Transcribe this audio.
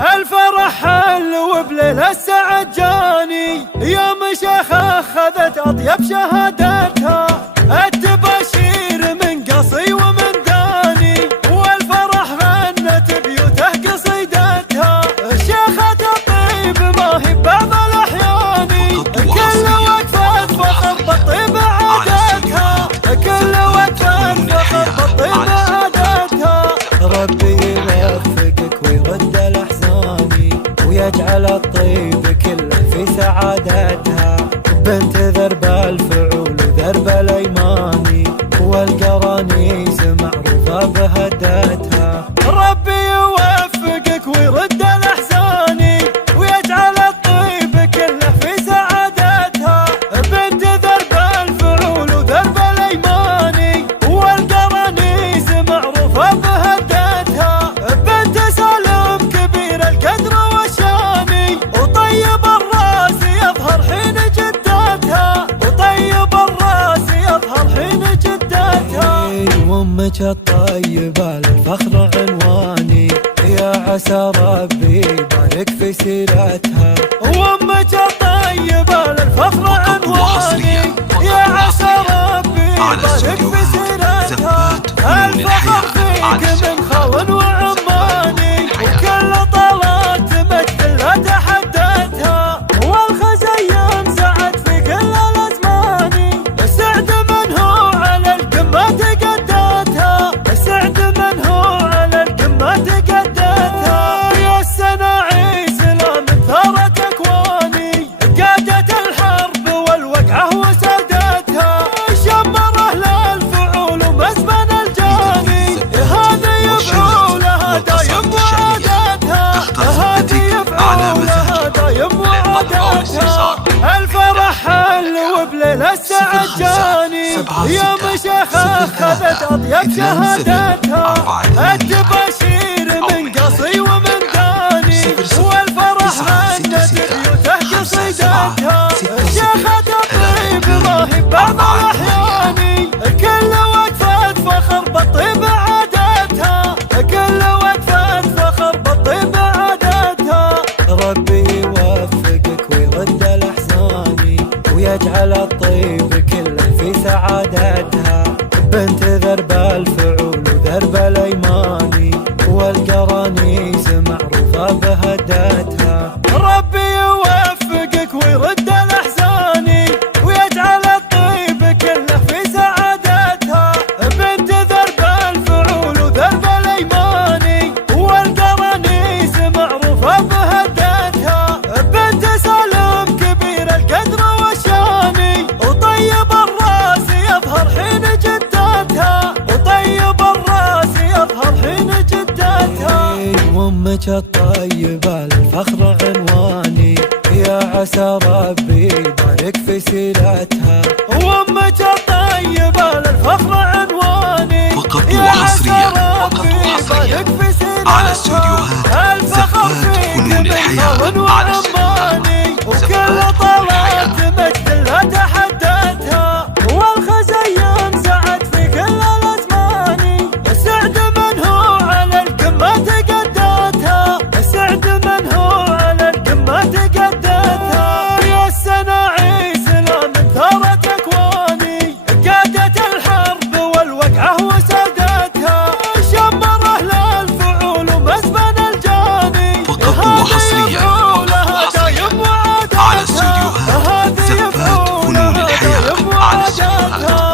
الفرح حلو بليل السعد جاني، يوم شيخ اخذت اطيب شهادتها، التباشير من قصي ومن داني، والفرح غنت بيوته قصيدتها، شيخة الطيب ما هي بعض الاحيان، كل وقفة فخر بالطيب عادتها، كل وقفة فخر بالطيب عادتها. ربي يوفقك ويرد الاحزان، ويجعل الطيب كله في سعادتها، بنت ذرب الفعول وذرب الايمان، والقرانيس معروفه بهدتها. ربي يوفقك ويرد الاحزان، ويجعل الطيب كله في سعادتها، بنت ذرب الفعول وذرب الايمان، والقرانيس معروفه بهدتها، بنت سالم كبير القدر والشان، وطيب الراس يظهر حين جدتها، وطيب الراس يظهر حين جدتها. وامك الطيبه للفخر عنواني، يا عسى ربي يبارك في سيرتها. وامك الطيبه للفخر عنواني، يا عسى ربي يبارك في سيرتها. الفخر فيك من خول وعماني، وكل طلعت مجد لا تحدتها، والخزيان سعد في كل الازمان، السعد من هو على القمه تقدتها، السعد من هو على القمه تقدتها. يا السناعي سلام ثارت اكواني، قادت الحرب والوقعه وسادتها، شمر اهل الفعول ومزمن الجاني، هذه يفعولها دايم وعادتها، هذه يفعولها دايم وعادتها. الفرح حلو بليل السعد جاني، يوم شيخ اخذت اطيب شهادتها، التباشير من قصي ومن داني، والفرح غنت بيوته قصيدتها، شيخة الطيب ما هي بعض الاحيان، كل وقفة فخر بالطيب عادتها، كل وقفة فخر بالطيب عادتها. ربي يوفقك ويرد الاحزان، ويجعل الطيب كله في سعادتها، بنت ذرب الفعول وذرب الايمان، والقرانيس معروفه بهدتها. ربي يوفقك ويرد الاحزان، ويجعل الطيب كله في سعادتها، بنت ذرب الفعول وذرب الايمان، والقرانيس معروفه بهدتها، بنت سالم كبير القدر والشان، وطيب الراس يظهر حين جدتها، وطيب الراس يظهر حين جدتها. وامك الطيبه للفخر عنواني، يا عسى ربي يبارك في سيرتها. وامك الطيبه للفخر عنواني، فقط يا عسى وحصريا ربي يبارك في سيرتها. على استوديوهات الفخر زفات فيك فنون من الحياة، خول على وعماني، استوديوهات وكل زفات فنون الحياة. طلعت مجد لا تحدتها، والخزيان سعد في كل الازمان، السعد من هو على القمه تقدتها، السعد من هو على القمه تقدتها. يا السناعي سلام ثارت اكواني، قادت الحرب والوقعه وسادتها، شمر اهل الفعول ومزمن الجاني، فقط هذه وحصريا يفعولها دايم وعادتها، على استوديوهات هذه زفات فنون يفعولها الحياة، دايم على استوديوهات وعادتها.